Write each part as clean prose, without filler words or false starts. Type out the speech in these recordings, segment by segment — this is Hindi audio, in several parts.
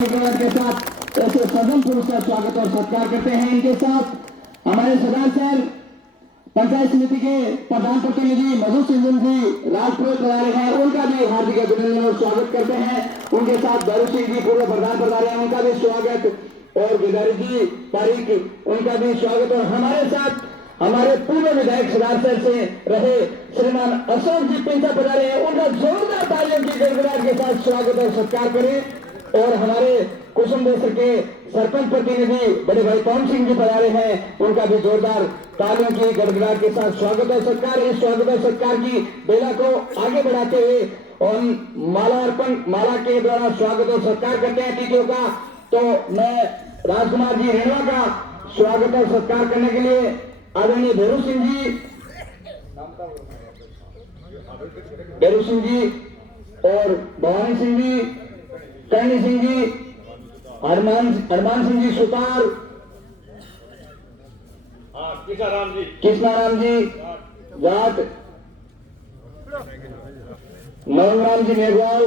के साथ ऐसे सदन पुरुष का स्वागत और सत्कार करते हैं। इनके साथ हमारे सरदार शहर पंचायत समिति के प्रधान प्रतिनिधि मधु सिंह जी राजपुर पधारे हैं, उनका भी हार्दिक अभिनंदन और स्वागत करते हैं। उनके साथ भैरू सिंह जी पूर्व प्रधान पधारे हैं, उनका भी स्वागत, और गिरधारी जी पारिक उनका भी स्वागत। और हमारे साथ हमारे पूर्व विधायक सरदार शहर से रहे श्रीमान अशोक जी पिंचा पधारे हैं, उनका जोरदार तालियों की गड़गड़ाहट के साथ स्वागत और सत्कार करें। और हमारे कुसुमदेसर के सरपंच प्रतिनिधि बड़े भाई पवन सिंह जी पधारे हैं, उनका भी जोरदार तालियों की गड़गड़ाहट के साथ स्वागत और सत्कार। इस स्वागत और सत्कार की बेला को आगे बढ़ाते हुए और माला के द्वारा स्वागत और सत्कार करते हैं अतिथियों का। तो मैं राजकुमार जी रेणवा का स्वागत और सत्कार करने के लिए आदरणीय भैरू सिंह जी और भवानी सिंह जी, करणी सिंह जी, हनुमान सिंह जी सुतार, कृष्णाराम जी जाट, नवराम जी मेघवाल,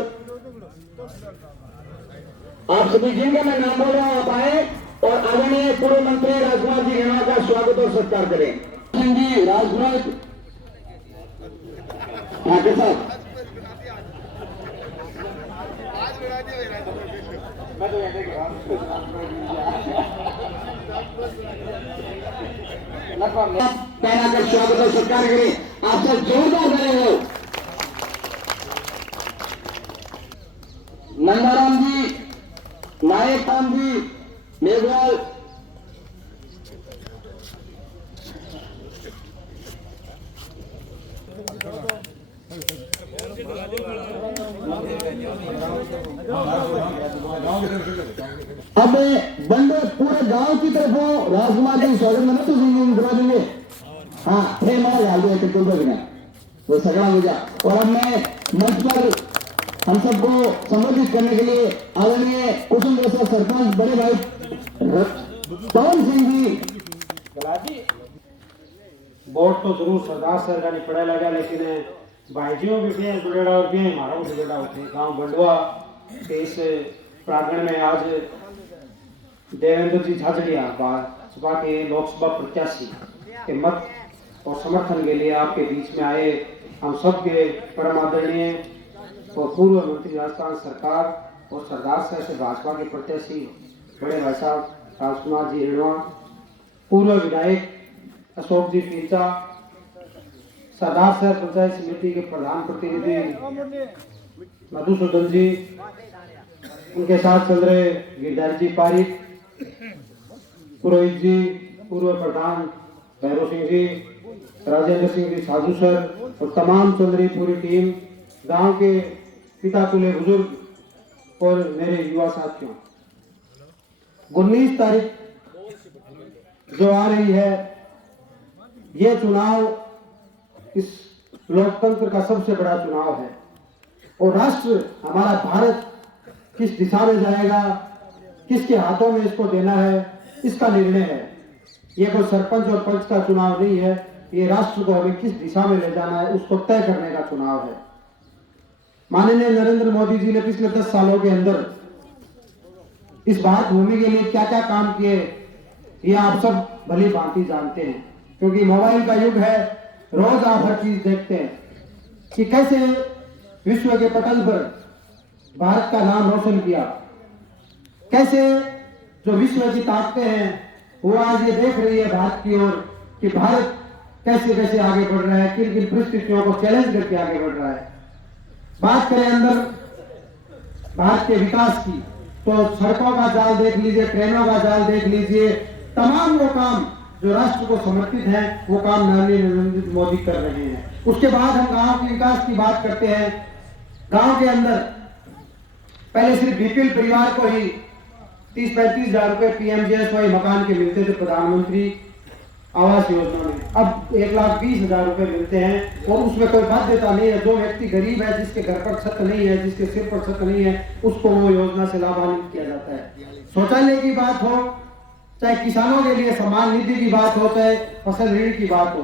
आप सभी जिनका मैं नाम बोल रहा हूं आप आए और आदरणीय पूर्व मंत्री राजकुमार जी रेणवा का स्वागत और सत्कार करें। सिंह जी राजपुर के साथ पहनाकर स्वागत और सत्कार करें। आप सब जोरदार बने हो। नंदाराम जी, नायक राम जी, मेघवाल, अब बंदे पूरे गांव की तरफ हो। राजकुमार जी स्वागत में तो बुला देंगे। हाँ थे मार डाल दिया बिल्कुल बिना वो सगड़ा हो जा। और अब मैं मंच पर हम सबको संबोधित करने के लिए आदरणीय कुसुमदेसर सरपंच बड़े भाई पवन सिंह जी। वोट तो जरूर सरदार सर का नहीं पड़ा लगा, लेकिन भाईजियों भी जुड़ेड़ा और भी हमारा भी जुड़ेड़ा होते गाँव बंडवा के इस प्रांगण में आज देवेंद्र जी झाझड़िया भाजपा के लोकसभा प्रत्याशी के मत और समर्थन के लिए आपके बीच में आए। हम सबके परम आदरणीय और पूर्व मंत्री राजस्थान सरकार और सरदार शहर से भाजपा के प्रत्याशी बड़े भाई साहब राजकुमार जी रेणवा, पूर्व विधायक अशोक जी पिंचा, सरदार शहर पंचायत समिति के प्रधान प्रतिनिधि मधुसूदन जी, उनके साथ चल रहे गिरधारी जी पारिक, पुरोहित जी, पूर्व प्रधान भैरू सिंह जी, राजेंद्र सिंह जी साधु सर और तमाम चल रही पूरी टीम, गांव के पिता तुल्य बुजुर्ग और मेरे युवा साथियों। 19 तारीख जो आ रही है, ये चुनाव इस लोकतंत्र का सबसे बड़ा चुनाव है और राष्ट्र हमारा भारत किस दिशा में जाएगा, किसके हाथों में इसको देना है, इसका निर्णय है। ये कोई सरपंच और पंच का चुनाव नहीं है, ये राष्ट्र को हमें किस दिशा में ले जाना है उसको तय करने का चुनाव है। माननीय नरेंद्र मोदी जी ने पिछले 10 सालों के अंदर इस भारत भूमि के लिए क्या क्या काम किए, ये आप सब भली भांति जानते हैं, क्योंकि मोबाइल का युग है। रोज आप हर चीज देखते हैं कि कैसे विश्व के पटल पर भारत का नाम रोशन किया, कैसे जो विश्व की ताकतें हैं वो आज ये देख रही है भारत की ओर कि भारत कैसे कैसे आगे बढ़ रहा है, किन किन परिस्थितियों को चैलेंज करके आगे बढ़ रहा है। बात करें अंदर भारत के विकास की, तो सड़कों का जाल देख लीजिए, ट्रेनों का जाल देख लीजिए, तमाम वो काम जो राष्ट्र को समर्पित है वो काम नरेंद्र मोदी कर रहे हैं। उसके बाद हम गांव के विकास की बात करते हैं। गांव के अंदर पहले सिर्फ बीपीएल परिवार को ही 30-35 हजार रुपए पीएमजीएसवाई मकान के मिलते थे प्रधानमंत्री आवास योजना में, अब 1,20,000 रुपए मिलते हैं और उसमें कोई बाध्यता नहीं है। जो व्यक्ति गरीब है, जिसके घर पर छत नहीं है, जिसके सिर पर छत नहीं है, उसको वो योजना से लाभान्वित किया जाता है। शौचालय की बात हो, चाहे किसानों के लिए सम्मान निधि की बात हो, चाहे फसल ऋण की बात हो,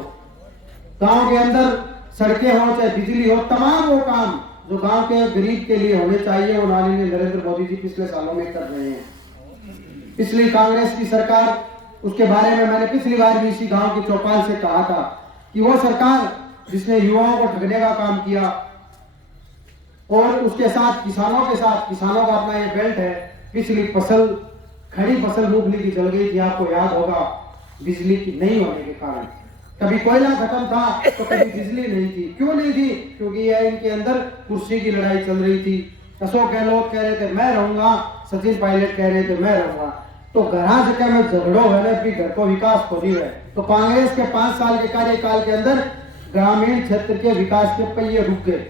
गांव के अंदर सड़कें हो चाहे बिजली हो, तमाम वो काम जो गांव के गरीब के लिए होने चाहिए वो माननीय नरेंद्र मोदी जी पिछले सालों में कर रहे हैं। पिछली कांग्रेस की सरकार, उसके बारे में मैंने पिछली बार भी इसी गांव के चौपाल से कहा था कि वो सरकार जिसने युवाओं को ठगने का काम किया और उसके साथ किसानों का अपना ये बेल्ट है। पिछली फसल, खड़ी फसल मूंगफली की जल गई थी, आपको याद होगा, बिजली की नहीं होने के कारण। कभी कोयला खत्म था तो कभी बिजली नहीं थी। क्यों नहीं थी? क्योंकि यह इनके अंदर कुर्सी की लड़ाई चल रही थी। अशोक गहलोत कह रहे थे मैं रहूंगा, सचिन पायलट कह रहे थे मैं रहूंगा। तो घरा जगह में झगड़ो है, अपनी घर को विकास हो रही है। तो कांग्रेस के 5 साल के कार्यकाल के अंदर ग्रामीण क्षेत्र के विकास के पहिए रुक गए।